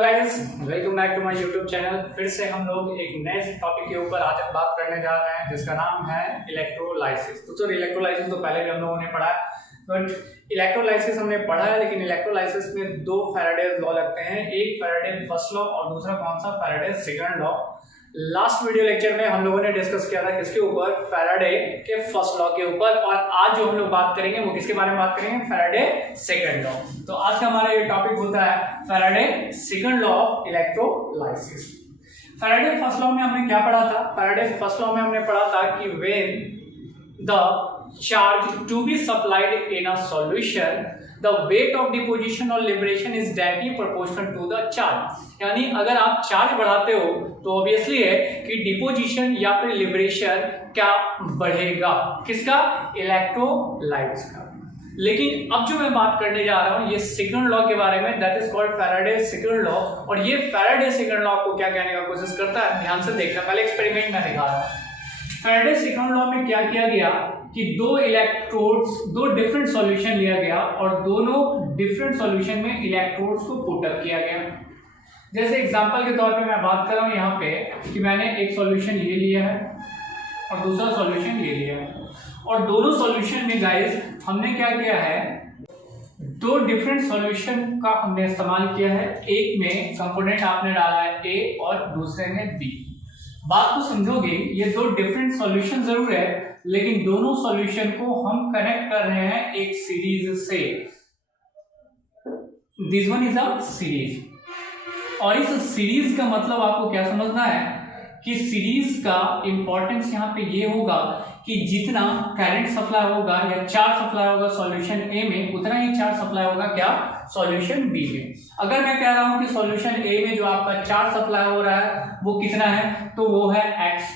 Guys, welcome back to my YouTube channel. फिर से हम लोग एक नए टॉपिक के ऊपर आज हम बात करने जा रहे हैं जिसका नाम है इलेक्ट्रोलाइसिस। तो सर इलेक्ट्रोलाइसिस तो पहले भी हम लोगों ने पढ़ा है, बट इलेक्ट्रोलाइसिस हमने पढ़ा है, लेकिन इलेक्ट्रोलाइसिस में दो फैराडेज लॉ लगते हैं, एक फैराडे फर्स्ट लॉ और दूसरा कौन सा, Faraday second law. Last video lecture में हम लोगों ने डिस्कस किया था किसके ऊपर, फैराडे के फर्स्ट लॉ के ऊपर, और आज जो हम लोग बात करेंगे वो किसके बारे में बात करेंगे, फैराडे सेकंड लॉ। तो आज का हमारा ये टॉपिक होता है Faraday second law of electrolysis. Faraday first law में हमने क्या पढ़ा था, फैराडे फर्स्ट लॉ में हमने पढ़ा था कि when the charge to be supplied in a solution, the weight of deposition or liberation is directly proportional to the charge। यानी अगर आप चार्ज बढ़ाते हो तो ऑब्वियसली है कि डिपोजिशन या फिर लिबरेशन क्या बढ़ेगा, किसका, इलेक्ट्रोलाइट्स का। लेकिन अब जो मैं बात करने जा रहा हूं ये सेकंड लॉ के बारे में, that is called Faraday second law. और ये फैराडे सेकंड लॉ को क्या कहने का कोशिश करता है, ध्यान से देखना। पहले एक्सपेरिमेंट में दिखा रहा हूं। फैराडे सेकंड लॉ में क्या किया गया कि दो इलेक्ट्रोड्स, दो डिफरेंट सॉल्यूशन लिया गया और दोनों डिफरेंट सॉल्यूशन में इलेक्ट्रोड्स को पुट अप किया गया। जैसे एग्जांपल के तौर पे मैं बात कर रहा हूं यहाँ पे कि मैंने एक सॉल्यूशन ये लिया है और दूसरा सॉल्यूशन ये लिया है, और दोनों सॉल्यूशन में गाइस हमने क्या किया है, दो डिफरेंट सॉल्यूशन का हमने इस्तेमाल किया है। एक में कंपोनेंट आपने डाला है ए और दूसरे में बी। बात को समझोगे, ये दो डिफरेंट सॉल्यूशन जरूर है, लेकिन दोनों सॉल्यूशन को हम कनेक्ट कर रहे हैं एक सीरीज से। This one is a series, और इस सीरीज का मतलब आपको क्या समझना है कि सीरीज का इंपॉर्टेंस यहाँ पे ये होगा कि जितना करंट सप्लाई होगा या चार्ज सप्लाई होगा सॉल्यूशन ए में, उतना ही चार्ज सप्लाई होगा क्या, सॉल्यूशन बी में। अगर मैं कह रहा हूं कि सॉल्यूशन ए में जो आपका चार्ज सप्लाई हो रहा है वो कितना है, तो वो है एक्स,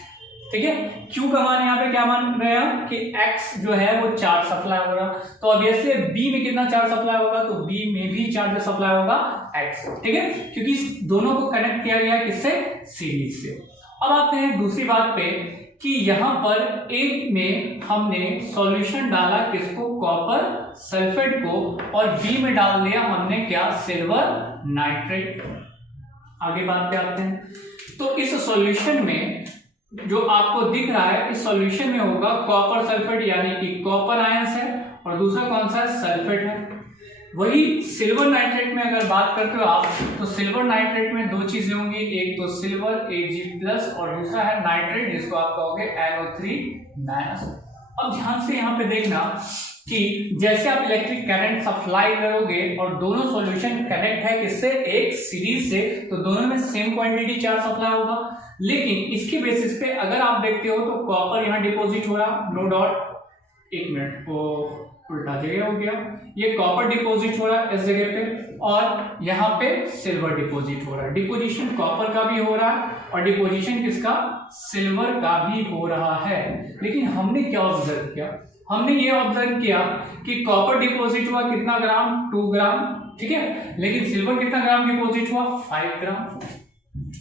ठीक है। क्यू का मान यहाँ पे क्या मान रहे हैं कि एक्स जो है वो चार्ज सप्लाई हो रहा, तो ऑब्वियसली बी में कितना चार्ज सप्लाई होगा, तो बी में भी चार्ज सप्लाई होगा एक्स, ठीक है, क्योंकि दोनों को कनेक्ट किया गया किससे, सीरीज से। अब आते हैं दूसरी बात पे कि यहां पर ए में हमने सॉल्यूशन डाला किसको, कॉपर सल्फेट को, और बी में डाल दिया हमने क्या, सिल्वर नाइट्रेट। आगे बात पे आते हैं। तो इस सॉल्यूशन में जो आपको दिख रहा है, इस सॉल्यूशन में होगा कॉपर सल्फेट, यानी कि कॉपर आयंस है, और दूसरा कौन सा है, सल्फेट है। वही सिल्वर नाइट्रेट में अगर बात करते हो आप, तो सिल्वर नाइट्रेट में दो चीजें होंगी, एक तो सिल्वर Ag+ और दूसरा है नाइट्रेट जिसको आप कहोगे NO3-। अब ध्यान से यहाँ पे देखना कि जैसे आप इलेक्ट्रिक करंट सप्लाई करोगे और दोनों सॉल्यूशन कनेक्ट है किससे, एक सीरीज से, तो दोनों में सेम क्वांटिटी चार्ज सप्लाई होगा। लेकिन इसके बेसिस पे अगर आप देखते हो तो कॉपर यहाँ डिपॉजिट हो रहा, नो डॉट, एक मिनट वो उल्टा जगह हो गया, ये कॉपर डिपॉजिट हो रहा है इस जगह पे, और यहाँ पे सिल्वर डिपॉजिट हो रहा है। डिपोजिशन कॉपर का भी हो रहा है और डिपोजिशन किसका, सिल्वर का भी हो रहा है। लेकिन हमने क्या ऑब्जर्व किया, हमने ये ऑब्जर्व किया कि कॉपर डिपॉजिट हुआ कितना ग्राम, 2 ग्राम, ठीक है, लेकिन सिल्वर कितना ग्राम डिपॉजिट हुआ, 5 ग्राम।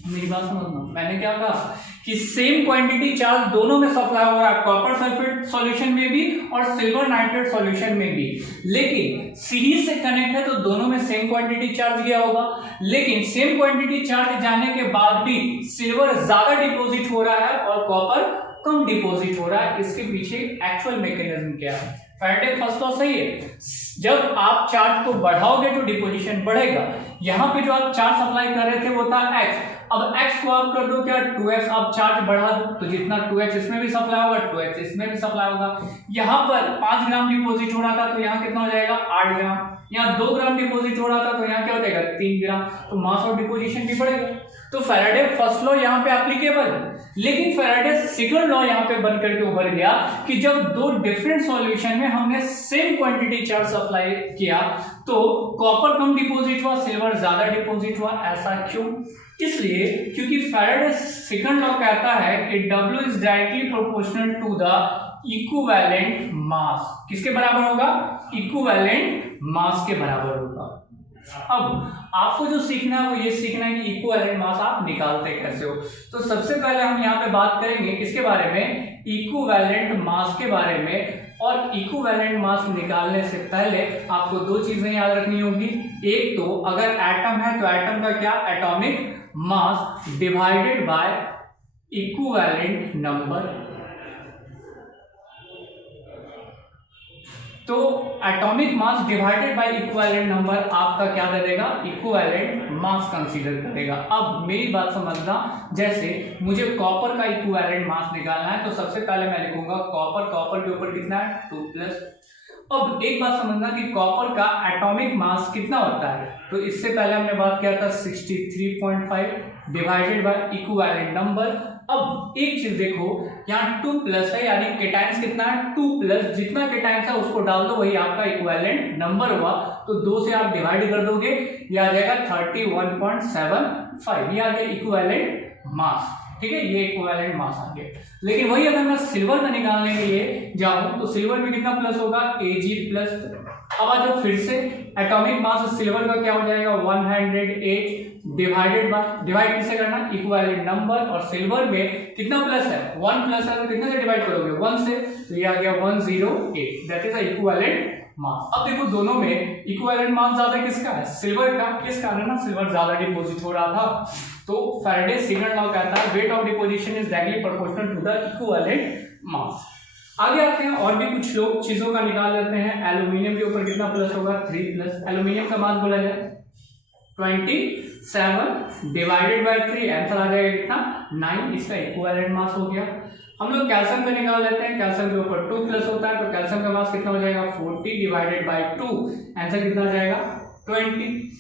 मेरी बात समझना, मैंने क्या कहा कि सेम क्वांटिटी चार्ज दोनों में सप्लाई हो रहा है, कॉपर सल्फेट सॉल्यूशन में भी और सिल्वर नाइट्रेट सॉल्यूशन में भी, लेकिन सीरीज से कनेक्ट है तो दोनों में सेम क्वांटिटी चार्ज गया होगा। लेकिन सेम क्वांटिटी चार्ज जाने के बाद भी सिल्वर ज्यादा डिपॉजिट हो रहा है और कॉपर कम डिपॉजिट हो रहा है। इसके पीछे एक्चुअल मैकेनिज्म क्या है, फैराडे फर्स्ट लॉ सही है, जब आप चार्ज को बढ़ाओगे तो डिपोजिशन बढ़ेगा। यहां पे जो आप चार्ज सप्लाई कर रहे थे वो था x, अब x को आप कर दो क्या, 2x, अब चार्ज बढ़ा दो तो जितना 2x इसमें भी सप्लाई होगा 2x इसमें भी सप्लाई होगा। यहां पर 5 ग्राम डिपॉजिट हो रहा था तो यहाँ कितना हो जाएगा, 8 ग्राम। यहाँ 2 ग्राम डिपॉजिट हो रहा था तो यहाँ क्या हो जाएगा, 3 ग्राम, तो मास ऑफ डिपोजिशन भी बढ़ेगा। तो फैराडे फर्स्ट लॉ यहाँ पे एप्लीकेबल है, लेकिन फैराडे सेकंड लॉ यहाँ पे बन करके उभर गया कि जब दो डिफरेंट सॉल्यूशन में हमने सेम क्वांटिटी चार्ज सप्लाई किया तो कॉपर कम डिपॉजिट हुआ, सिल्वर ज्यादा डिपॉजिट हुआ। ऐसा क्यों, इसलिए क्योंकि फैराडे सेकंड लॉ कहता है कि W is directly proportional to the equivalent mass. किसके बराबर होगा, इक्विवेलेंट मास के बराबर होगा। अब आपको जो सीखना है वो ये सीखना है कि इक्विवेलेंट मास आप निकालते कैसे हो। तो सबसे पहले हम यहाँ पे बात करेंगे किसके बारे में, इक्विवेलेंट मास के बारे में। और इक्विवेलेंट मास निकालने से पहले आपको दो चीजें याद रखनी होगी। एक तो अगर एटम है तो एटम का क्या, atomic mass divided by equivalent number. तो atomic mass divided by equivalent number आपका क्या दे देगा, इक्विवेलेंट मास कंसीडर करेगा। अब मेरी बात समझना, जैसे मुझे कॉपर का इक्विवेलेंट मास निकालना है तो सबसे पहले मैं लिखूंगा कॉपर के ऊपर कितना है 2+। अब एक बात समझना कि कॉपर का एटॉमिक मास कितना होता है, तो इससे पहले हमने बात किया था 63.5 डिवाइडेड बाय इक्विवेलेंट नंबर। अब एक चीज देखो, यहाँ 2+ है यानी केटाइंस कितना है 2+, जितना केटाइंस है उसको डाल दो, वही आपका इक्विवेलेंट नंबर हुआ। तो 2 से आप डिवाइड कर दोगे, ये आ जाएगा 31.75, ये आ गया इक्विवेलेंट मास। ठीक है, ये इक्विवेलेंट मास आ गया। लेकिन वही अगर मैं सिल्वर का निकालने के लिए जाऊं तो सिल्वर में कितना प्लस होगा, Ag+। अब आ जाओ फिर से, एटॉमिक मास सिल्वर का क्या हो जाएगा 108 डिवाइडेड बाय, डिवाइड किससे करना, इक्विवेलेंट नंबर। और सिल्वर में कितना प्लस है 1+ है, तो कितने से डिवाइड करोगे 1 से, तो ये आ गया 108, दैट इज इक्विवेलेंट मास। अब देखो दोनों में इक्विवेलेंट मास ज्यादा किसका है, सिल्वर का। किस कारण ना, सिल्वर ज्यादा डिपोजिट हो रहा था। तो फैराडे सेकंड लॉ कहता है weight of deposition is directly proportional to the equivalent mass. आगे आते हैं और भी कुछ लोग चीजों का निकाल लेते हैं। एल्यूमिनियम के ऊपर कितना प्लस होगा 3+। एल्यूमिनियम का मास बोला जाए 27 डिवाइडेड बाय 3, आंसर आ जाएगा कितना 9, इसका इक्विवेलेंट मास हो गया। हम लोग कैल्शियम का निकाल लेते हैं, कैल्शियम के ऊपर 2+ होता है, तो कैल्शियम का मास कितना हो जाएगा 40 डिवाइडेड बाय 2, आंसर कितना आ जाएगा 20।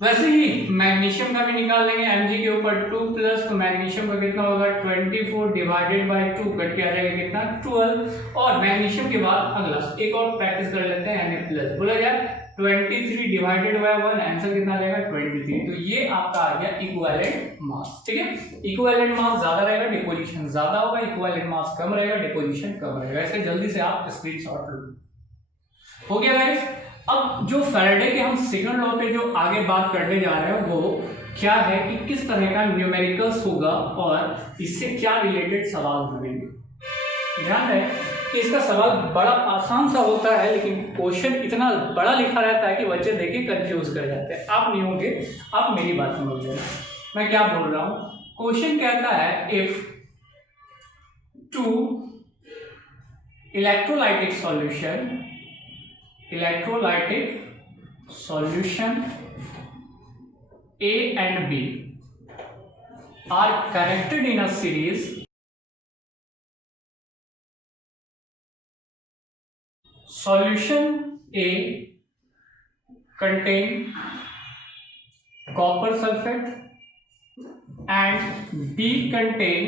वैसे ही मैग्नीशियम का भी निकाल लेंगे, Mg के ऊपर 2+, तो मैग्नीशियम का कितना होगा 24 डिवाइडेड बाय 2, कट के आ जाएगा कितना 12। और मैग्नीशियम के बाद अगला एक और प्रैक्टिस कर लेते हैं, Na+, बोला जाए 23 डिवाइडेड बाय 1, आंसर कितना आ जाएगा 23। तो ये आपका आ गया इक्विवेलेंट मास। ठीक है, इक्विवेलेंट मास ज्यादा रहेगा, डिपोजिशन ज्यादा होगा, इक्विवेलेंट मास कम रहेगा, डिपोजिशन कम रहेगा। ऐसे जल्दी से आप स्क्रीनशॉट लो। हो गया गाइस। अब जो फैराडे के हम सेकंड लॉ पे जो आगे बात करने जा रहे हैं वो क्या है कि किस तरह का न्यूमेरिकल्स होगा और इससे क्या रिलेटेड सवाल बनेंगे। ध्यान है कि इसका सवाल बड़ा आसान सा होता है, लेकिन क्वेश्चन इतना बड़ा लिखा रहता है कि बच्चे देख के कंफ्यूज कर जाते हैं। आप नहीं होंगे, आप मेरी बात समझ लेना मैं क्या बोल रहा हूं। क्वेश्चन कहता है if 2 electrolytic solution A and B are connected in a series, solution A contain copper sulfate and B contain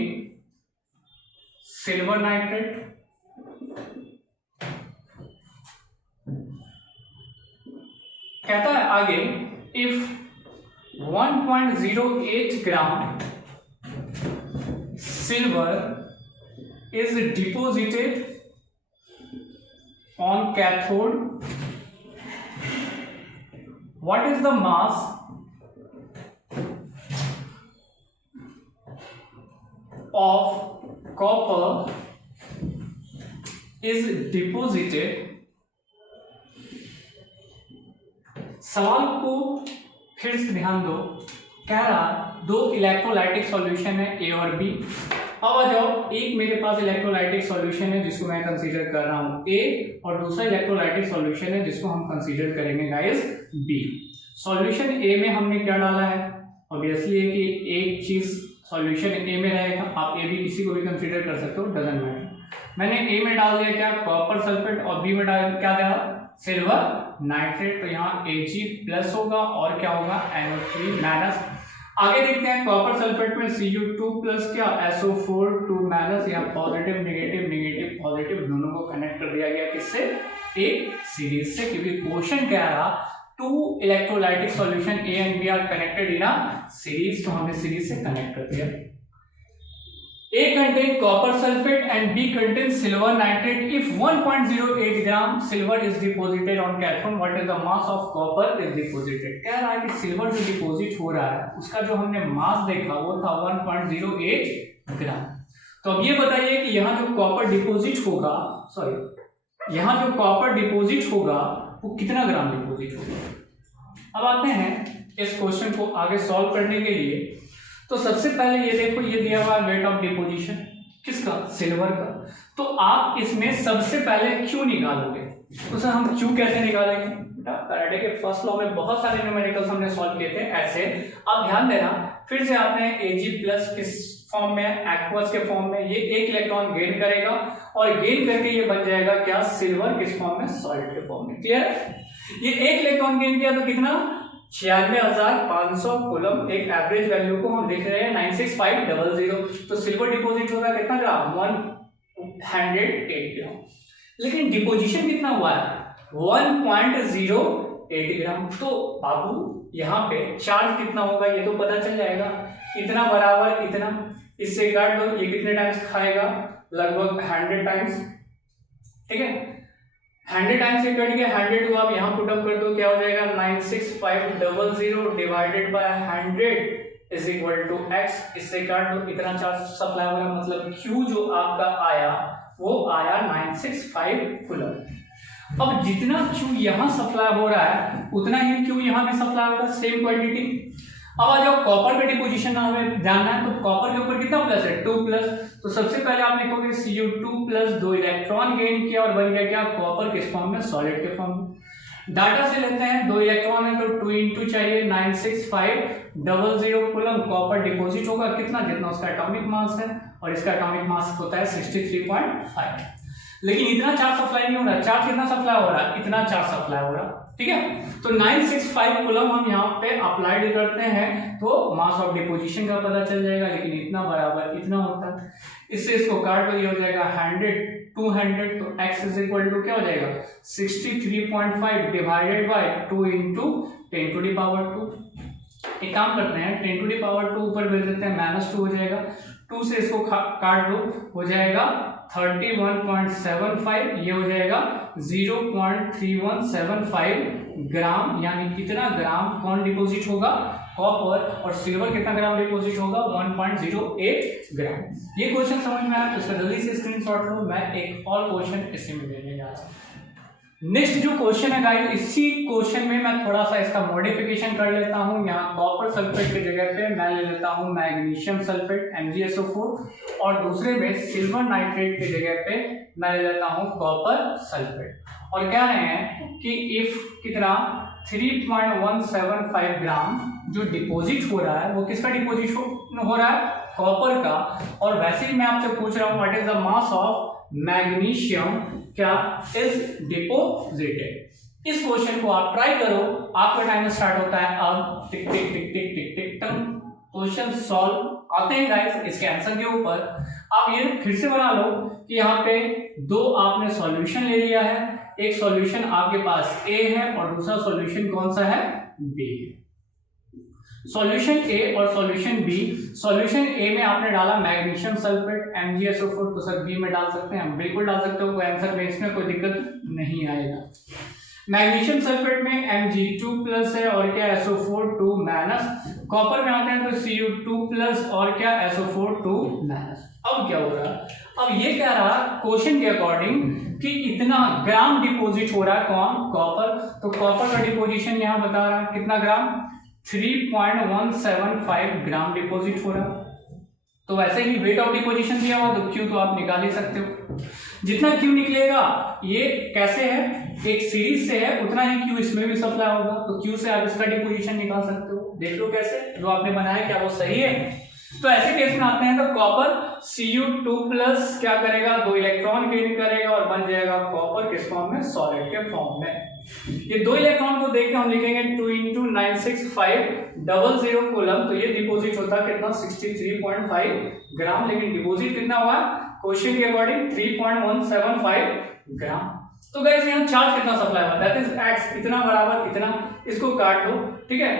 silver nitrate। कहता है आगे if 1.08 gram silver is deposited on cathode, what is the mass of copper is deposited. सवाल को फिर से ध्यान दो, कह रहा 2 इलेक्ट्रोलाइटिक सॉल्यूशन है ए और बी। अब आ जाओ, एक मेरे पास इलेक्ट्रोलाइटिक सॉल्यूशन है जिसको मैं कंसीडर कर रहा हूं ए, और दूसरा इलेक्ट्रोलाइटिक सॉल्यूशन है जिसको हम कंसीडर करेंगे गाइस बी। सॉल्यूशन ए में हमने क्या डाला है, ऑब्वियसली है कि एक चीज सॉल्यूशन ए में रहेगा, आप ए बी किसी को भी कंसीडर कर सकते हो, डजंट मैटर। मैंने ए में डाल दिया क्या कॉपर सल्फेट और बी में डाल क्या दिया सिल्वर नाइट्रेट, तो यहाँ Ag+ होगा और क्या होगा NO3-। आगे देखते हैं कॉपर सल्फेट में Cu2+ क्या SO4 2-, यहाँ पॉजिटिव नेगेटिव नेगेटिव पॉजिटिव दोनों को कनेक्ट कर दिया गया किससे, एक सीरीज से, क्योंकि क्वेश्चन कह रहा 2 electrolytic solution A and B are connected in a series, तो हमने सीरीज से कनेक्ट कर दिया। A contain copper sulfate and B contain silver nitrate. If 1.08 gram silver is deposited on cathode, what is the mass of copper is deposited? कह रहा है कि silver जो डिपोजिट हो रहा है उसका जो हमने मास देखा वो था 1.08 ग्राम। तो अब ये बताइए कि यहाँ जो कॉपर डिपोजिट होगा, सॉरी यहाँ जो कॉपर डिपॉजिट होगा वो कितना ग्राम डिपॉजिट होगा। अब आते हैं इस क्वेश्चन को आगे सॉल्व करने के लिए। तो सबसे पहले ये देखो, ये दिया हुआ वेट ऑफ डिपोजिशन किसका, सिल्वर का। तो आप इसमें सबसे पहले क्यू निकालोगे। तो सर हम क्यू कैसे निकालेंगे, बेटा फैराडे के फर्स्ट लॉ में बहुत सारे न्यूमेरिकल्स हमने सॉल्व किए थे ऐसे। आप ध्यान देना, फिर से आपने Ag प्लस किस फॉर्म में, एक्वस के फॉर्म में, ये एक इलेक्ट्रॉन गेन करेगा और गेन करके ये बन जाएगा क्या, सिल्वर किस फॉर्म में, सॉलिड के फॉर्म में। क्लियर है। ये एक इलेक्ट्रॉन गेन किया तो कितना, 96,500 कूलम। एक एवरेज वैल्यू को हम लिख रहे हैं 96500। तो सिल्वर डिपॉजिट होगा कितना ग्राम, 108 ग्राम। लेकिन डिपोजिशन कितना हुआ है, 1.08 ग्राम। तो बाबू यहाँ पे चार्ज कितना होगा ये तो पता चल जाएगा, इतना बराबर इतना, इससे काट दो, ये कितने टाइम्स खाएगा, लगभग 100 टाइम्स। ठीक है, 100 टाइम्स से कट गया, 100 को आप यहाँ पुट अप कर दो, क्या हो जाएगा, 96500 divided by 100 is equal to x। इससे काट दो, इतना चार्ज सप्लाई हो रहा, मतलब Q जो आपका आया वो आया 965 कूलम। अब जितना Q यहाँ सप्लाई हो रहा है उतना ही Q यहाँ पे सप्लाई होगा, सेम क्वांटिटी। अब आ जाओ कॉपर का डिपोजिशन हमें जानना है। तो कॉपर के ऊपर कितना प्लस है, 2 प्लस। तो सबसे पहले आप लिखोगे Cu2 प्लस, 2 इलेक्ट्रॉन गेन किया और बन गया क्या, कॉपर किस फॉर्म में, सॉलिड के फॉर्म में। डाटा से लेते हैं, 2 इलेक्ट्रॉन है तो 2 इंटू चाहिए, 96500 कूलम कॉपर डिपोजिट होगा कितना, जितना उसका एटॉमिक मास है, और इसका एटॉमिक मास होता है 63.5। लेकिन इतना चार्ज सप्लाई नहीं हो रहा, चार्ज कितना सप्लाई हो रहा है, इतना चार्ज सप्लाई हो रहा। ठीक है, तो 965 कूलम हम यहाँ पे अप्लाइड करते हैं तो मास ऑफ डिपोजिशन का पता चल जाएगा, लेकिन इतना बराबर इतना होता है। इससे इसको काट दो, ये हो जाएगा 100 200, तो x इज इक्वल टू क्या हो जाएगा, 63.5 divided by 2 into 10 to the power 2। एक काम करते हैं, 10 टू द पावर 2 ऊपर भेज देते हैं, -2 हो जाएगा, 2 से इसको काट दो, हो जाएगा 31.75, ये हो जाएगा 0.3175 ग्राम। यानी कितना ग्राम कौन डिपॉजिट होगा, कॉपर, और सिल्वर कितना ग्राम डिपॉजिट होगा, 1.08 ग्राम। ये क्वेश्चन समझ में आया तो इसका जल्दी से स्क्रीनशॉट लो। मैं एक और क्वेश्चन इसी में देने जा रहा हूँ। नेक्स्ट जो क्वेश्चन है गाइस, इसी क्वेश्चन में मैं थोड़ा सा इसका मॉडिफिकेशन कर लेता हूँ। यहाँ कॉपर सल्फेट की जगह पे मैं ले लेता हूँ मैग्नीशियम सल्फेट MgSO4, और दूसरे में सिल्वर नाइट्रेट की जगह पे मैं ले लेता हूँ कॉपर सल्फेट। और कह रहे हैं कि इफ कितना 3.175 ग्राम जो डिपॉजिट हो रहा है वो किसका डिपॉजिट हो रहा है, कॉपर का। और वैसे ही मैं आपसे पूछ रहा हूँ what is the mass of magnesium क्या इज डिपोजिटेड। इस क्वेश्चन को आप ट्राई करो, आपका टाइम स्टार्ट होता है अब। टिक टिक टिक टिक टिक टिक टम, क्वेश्चन सॉल्व आते हैं गाइस इसके आंसर के ऊपर। आप ये फिर से बना लो कि यहाँ पे 2 आपने सॉल्यूशन ले लिया है, एक सॉल्यूशन आपके पास A है और दूसरा सॉल्यूशन कौन सा है, B है। सॉल्यूशन A और सॉल्यूशन B, सॉल्यूशन A में आपने डाला मैग्नीशियम सल्फेट MgSO4, तो सर B में डाल सकते हैं, बिल्कुल डाल सकते हो, कोई आंसर में इसमें कोई दिक्कत नहीं आएगा। मैग्नीशियम सल्फेट में Mg2 प्लस है और क्या SO4 2 माइनस, कॉपर में आते हैं तो Cu2 प्लस और क्या SO4 2 माइनस। अब क्या हो रहा है, अब ये कह रहा क्वेश्चन के अकॉर्डिंग कि इतना ग्राम डिपॉजिट हो रहा है कौन, कॉपर। तो कॉपर का डिपोजिशन यहाँ बता रहा है कितना ग्राम, 3.175 ग्राम डिपॉजिट हो रहा। तो वैसे ही वेट ऑफ डिपोजिशन दिया हुआ तो Q तो आप निकाल ही सकते हो। जितना Q निकलेगा, ये कैसे है, एक सीरीज से है, उतना ही Q इसमें भी सप्लाई होगा। तो Q से आप इसका डिपोजिशन निकाल सकते हो। देख लो कैसे, जो आपने बनाया क्या वो सही है। तो ऐसे केस में आते हैं तो कॉपर Cu2 प्लस क्या करेगा, 2 इलेक्ट्रॉन गेन करेगा और बन जाएगा कॉपर किस फॉर्म में, सॉलिड के फॉर्म में। ये 2 इलेक्ट्रॉन को देख के हम लिखेंगे 2 इंटू 96500 कूलम, तो ये डिपॉजिट होता है कितना, 63.5 ग्राम। लेकिन डिपॉजिट कितना हुआ क्वेश्चन के अकॉर्डिंग, 3.175 ग्राम। तो गाइस यहाँ चार्ज कितना सप्लाई हुआ, दैट इज x, इतना बराबर इतना, इसको काट दो, ठीक है,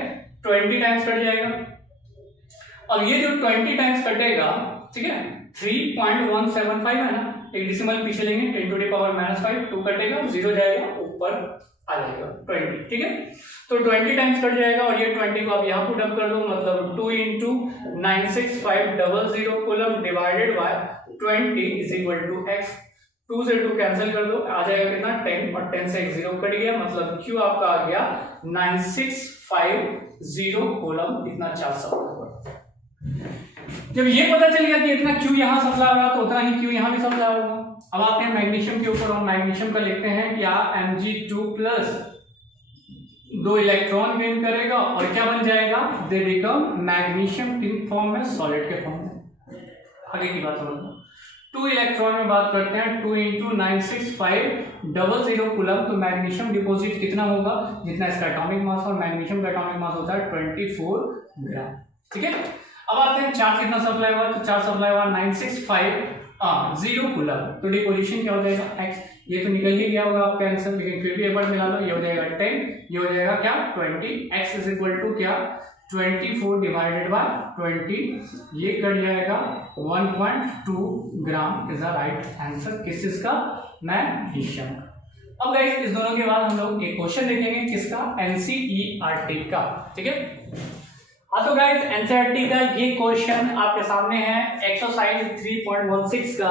20 टाइम्स कट जाएगा। अब ये जो 20 टाइम्स कटेगा, ठीक है, 3.175 है ना, एक डिसिमल पीछे लेंगे, 10 टू द पावर -5, 2 कटेगा, 0 जाएगा, ऊपर आ जाएगा 20, ठीक है। तो 20 टाइम्स कट जाएगा और ये 20 को आप यहाँ पुट अप कर दो, मतलब 2 into 96500 coulomb divided by 20 is equal to x। 2 से 2 कैंसिल कर दो, आ जाएगा कितना 10, और 10 से 1 0 कट गया, मतलब Q आपका आ गया 9650 कूलम, इतना चार्ज सप्लाई हुआ। जब ये पता चल गया कि इतना Q यहाँ सप्लाई हो रहा तो उतना ही Q यहाँ भी सप्लाई होगा। अब आते हैं मैग्नीशियम के ऊपर, और मैग्नीशियम का लिखते हैं क्या Mg2+ 2 इलेक्ट्रॉन गेन करेगा और क्या बन जाएगा, दे बिकम मैग्नीशियम किन फॉर्म में, सॉलिड के फॉर्म में। आगे की बात समझना, 2 इलेक्ट्रॉन में बात करते हैं, 2 × 96500 कूलम, तो मैग्नीशियम डिपॉजिट कितना होगा, जितना इसका एटॉमिक मास, और मैग्नीशियम का एटॉमिक मास होता है 24 ग्राम। ठीक है, अब आते हैं चार्ज कितना सप्लाई हुआ, तो चार्ज सप्लाई हुआ 9650 कूलम, तो डिपोजिशन क्या हो जाएगा x, ये तो निकल ही गया होगा आपका आंसर, लेकिन फिर भी एक बार मिला लो, ये हो जाएगा 10, ये हो जाएगा क्या 20, x इज इक्वल टू क्या 24 डिवाइडेड बाय 20, ये कट जाएगा 1.2 gram is the right answer. किस चीज का, मैग्नीशियम। अब गाइस इस दोनों के बाद हम लोग एक क्वेश्चन देखेंगे, किसका, एनसीईआरटी का। ठीक है, हाँ तो गाइस एनसीईआरटी का ये क्वेश्चन आपके सामने है, एक्सरसाइज 3.16 का,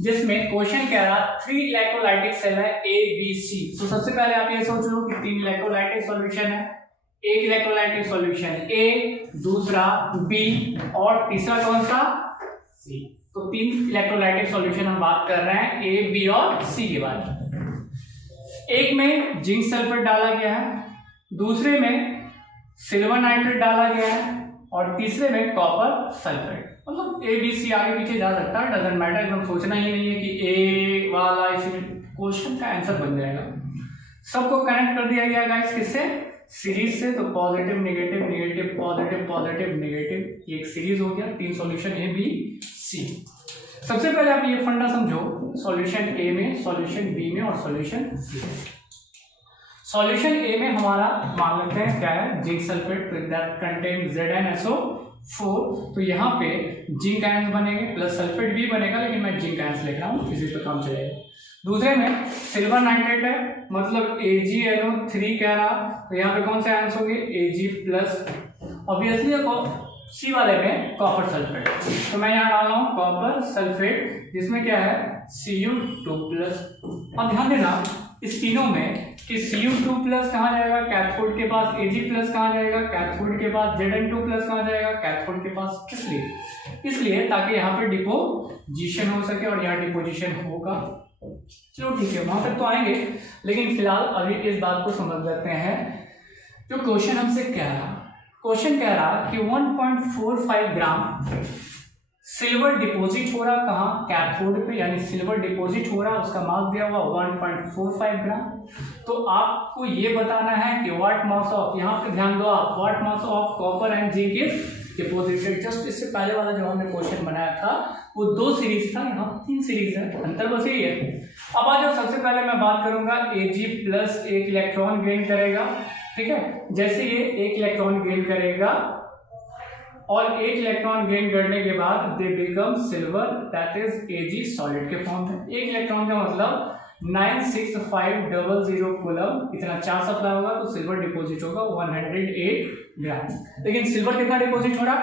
जिसमें क्वेश्चन कह रहा 3 इलेक्ट्रोलाइटिक सेल है ए बी सी। तो सबसे पहले आप ये सोच लो कि 3 इलेक्ट्रोलाइटिक सॉल्यूशन है, एक इलेक्ट्रोलाइटिक सॉल्यूशन ए, दूसरा बी, और तीसरा कौन सा, सी। तो 3 इलेक्ट्रोलाइटिक सॉल्यूशन हम बात कर रहे हैं ए, बी और सी के बारे में। एक में जिंक सल्फेट डाला गया है, दूसरे में सिल्वर नाइट्रेट डाला गया है, और तीसरे में कॉपर सल्फेट। मतलब ए बी सी आगे पीछे जा सकता है, डजंट मैटर, एकदम सोचना ही नहीं है कि ए वाला, इसी क्वेश्चन का आंसर बन जाएगा। सबको कनेक्ट कर दिया गया गाइस, किससे, सीरीज से। तो positive negative negative positive positive negative, ये एक सीरीज हो गया, 3 सॉल्यूशन ए बी सी। सबसे पहले आप ये फंडा समझो, सॉल्यूशन ए में, सॉल्यूशन बी में और सॉल्यूशन सी में। सॉल्यूशन ए में हमारा मान लेते हैं क्या है, zinc sulphate, that contain ZnSO4, तो यहाँ पे जिंक आयंस बनेंगे प्लस सल्फेट भी बनेगा, लेकिन मैं जिंक आयंस लिख रहा हूँ, इसी पे काम चलेगा। दूसरे में सिल्वर नाइट्रेट है, मतलब AgNO3 कह रहा, तो यहाँ पे कौन से आयंस होंगे, Ag+, ऑब्वियसली सी वाले में कॉपर सल्फेट, तो मैं यहाँ डाल रहा हूँ कॉपर सल्फेट, जिसमें क्या है Cu2+। अब ध्यान देना इस तीनों में कि Cu2+ कहाँ जाएगा, कैथोड के पास, Ag+ कहाँ जाएगा, कैथोड के पास, Zn2+ कहाँ जाएगा, कैथोड के पास। इसलिए ताकि यहाँ पे डिपोजिशन हो सके, और यहाँ डिपोजिशन होगा। चलो ठीक है, वहां तक तो आएंगे, लेकिन फिलहाल अभी इस बात को समझ लेते हैं जो क्वेश्चन हमसे कह रहा। क्वेश्चन कह रहा कि 1.45 ग्राम सिल्वर डिपॉजिट हो रहा, कहाँ, कैथोड पे, यानी सिल्वर डिपॉजिट हो रहा, उसका मास दिया हुआ 1.45 ग्राम। तो आपको ये बताना है कि व्हाट मास ऑफ, यहाँ पे ध्यान दो आप, what mass of copper and zinc is deposited. Just इससे पहले वाला जो हमने क्वेश्चन बनाया था वो 2 सीरीज था, यहाँ 3 सीरीज है, अंतर बस यही है। अब आ जाओ, सबसे पहले मैं बात करूंगा Ag+ 1 इलेक्ट्रॉन गेन करेगा। ठीक है, जैसे ये 1 इलेक्ट्रॉन गेन करेगा और 1 इलेक्ट्रॉन गेन करने के बाद they become silver, that is Ag solid के फॉर्म में। 1 इलेक्ट्रॉन का मतलब 96500 कूलम, इतना चार्ज सप्लाई होगा, तो सिल्वर डिपॉजिट होगा 108 ग्राम। लेकिन सिल्वर कितना डिपॉजिट हो रहा,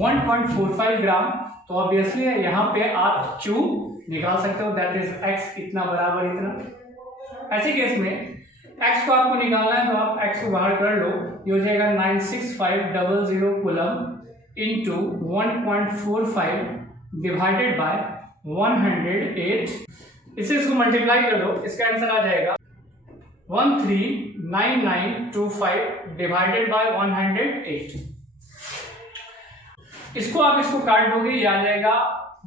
1.45 ग्राम, तो ऑब्वियसली यहाँ पे आप Q निकाल सकते हो, दैट इज x, इतना बराबर इतना। ऐसे केस में x को आपको निकालना है, तो आप x को बाहर कर लो, ये हो जाएगा 96500 कूलम इंटू 1.45 डिवाइडेड बाय 108, इसको मल्टीप्लाई कर दो, इसका आंसर आ जाएगा 139925 डिवाइडेड बाय 108। इसको काट दोगे, ये आ जाएगा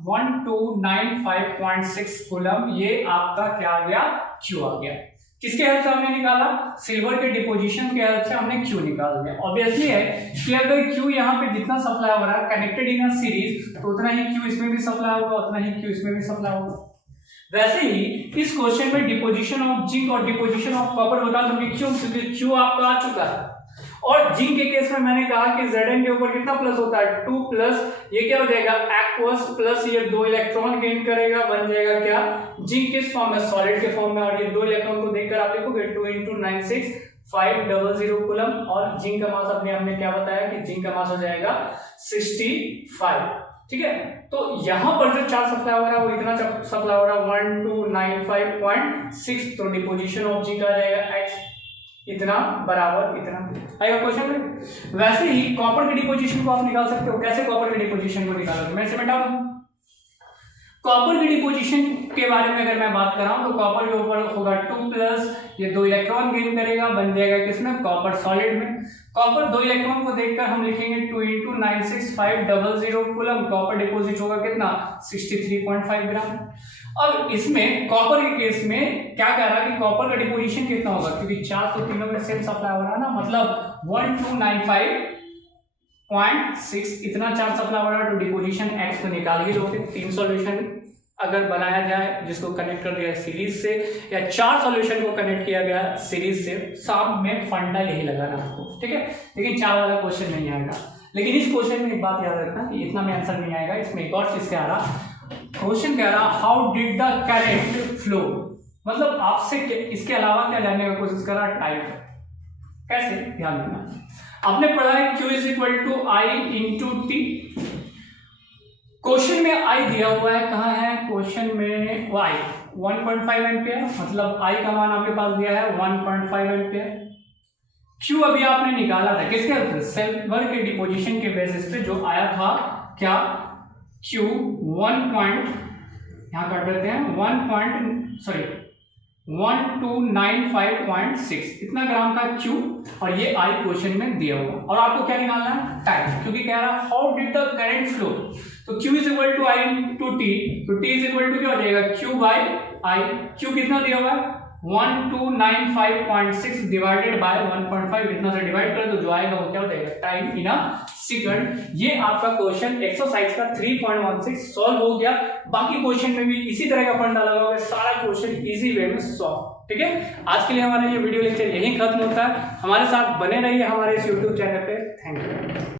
1295.6 कूलम। ये आपका क्या आ गया, Q आ गया। किसके हेल्प से हमने निकाला, सिल्वर के डिपोजिशन के हेल्प से हमने Q निकाल दिया। ऑब्वियसली है कि अगर Q यहाँ पे जितना सप्लाई हो रहा है कनेक्टेड इन अ सीरीज, तो उतना ही Q इसमें भी सप्लाई होगा, उतना ही Q इसमें भी सप्लाई होगा। वैसे ही इस क्वेश्चन में डिपोजिशन ऑफ जिंक और डिपोजिशन ऑफ कॉपर बता दूंगी, क्यों, क्योंकि Q आपका आ चुका है। और जिंक के केस में मैंने कहा कि Zn के ऊपर कितना प्लस होता है, 2+, ये क्या हो जाएगा एक्वस, प्लस ये 2 इलेक्ट्रॉन गेन करेगा, बन जाएगा क्या, जिंक किस फॉर्म में, सॉलिड के फॉर्म में। और ये 2 इलेक्ट्रॉन को देखकर आप लिखोगे 2 × 96500 कूलम, और जिंक का मास अपने हमने क्या बताया कि जिंक का मास हो जाएगा 65। ठीक है। तो यहां पर जो चार्ज सप्लाई हो रहा है वो इतना सप्लाई हो रहा है 1295.6, तो डिपोजिशन ऑफ जी का जाएगा x इतना बराबर इतना आएगा क्वेश्चन में। वैसे ही कॉपर की डिपोजिशन को आप निकाल सकते हो। कैसे कॉपर की डिपोजिशन को निकालोगे, मैं इसे बताऊं। कॉपर की डिपोजिशन के बारे में अगर मैं बात कर रहा हूं तो कॉपर के ऊपर होगा 2+, ये 2 इलेक्ट्रॉन गेन करेगा, बन जाएगा किसमें, कॉपर सॉलिड में। कॉपर 2 इलेक्ट्रॉन को देखकर हम लिखेंगे 2 × 96500 कूलम। कॉपर डिपोजिट होगा कितना, 63.5 ग्राम। अब इसमें कॉपर के केस में क्या कह रहा है कि कॉपर का डिपोजिशन कितना होगा, क्योंकि चार्ज तो तीनों में सेम सप्लाई हो रहा है ना, मतलब 1295.6 इतना चार्ज सप्लाई हो रहा है। तो डिपोजिशन x को निकाल ही लोगे। 3 सॉल्यूशन अगर बनाया जाए जिसको कनेक्ट कर दिया सीरीज से, या 4 सॉल्यूशन को कनेक्ट किया गया सीरीज से, सब में फंडा यही लगाना आपको, ठीक है। लेकिन 4 वाला क्वेश्चन नहीं आएगा। लेकिन इस क्वेश्चन में एक बात याद रखना कि इतना में आंसर नहीं आएगा। इसमें एक और चीज क्या आ रहा, क्वेश्चन कह रहा how did the current flow, मतलब आपसे इसके अलावा क्या जानने का कोशिश कर रहा, टाइप। कैसे, ध्यान देना। आपने पढ़ा है Q = I × T। क्वेश्चन में I दिया हुआ है, कहाँ है क्वेश्चन में, Y 1.5 एम्पियर, मतलब I का मान आपके पास दिया है 1.5 एम्पियर। Q अभी आपने निकाला था किसके ऊपर, सिल्वर के डिपोजिशन के बेसिस पे जो आया था, क्या Q 1 कर देते हैं 1295.6 इतना ग्राम का Q, और ये I क्वेश्चन में दिया हुआ। और आपको क्या निकालना है, टाइम, क्योंकि कह रहा how did the current flow. तो Q = I × T, तो T = क्या हो जाएगा, Q/I। Q कितना दिया हुआ है, 1295.6 डिवाइडेड बाय 1.5, इतना से डिवाइड कर तो जो आएगा वो क्या हो जाएगा, टाइम इन अ सेकंड। ये आपका क्वेश्चन एक्सरसाइज का 3.16 सॉल्व हो गया। बाकी क्वेश्चन में भी इसी तरह का फंडा लगा हुआ है, सारा क्वेश्चन इजी वे में सॉल्व, ठीक है। आज के लिए हमारा ये वीडियो लेक्चर यहीं खत्म होता है। हमारे साथ बने रहिए हमारे इस यूट्यूब चैनल पे। Thank you.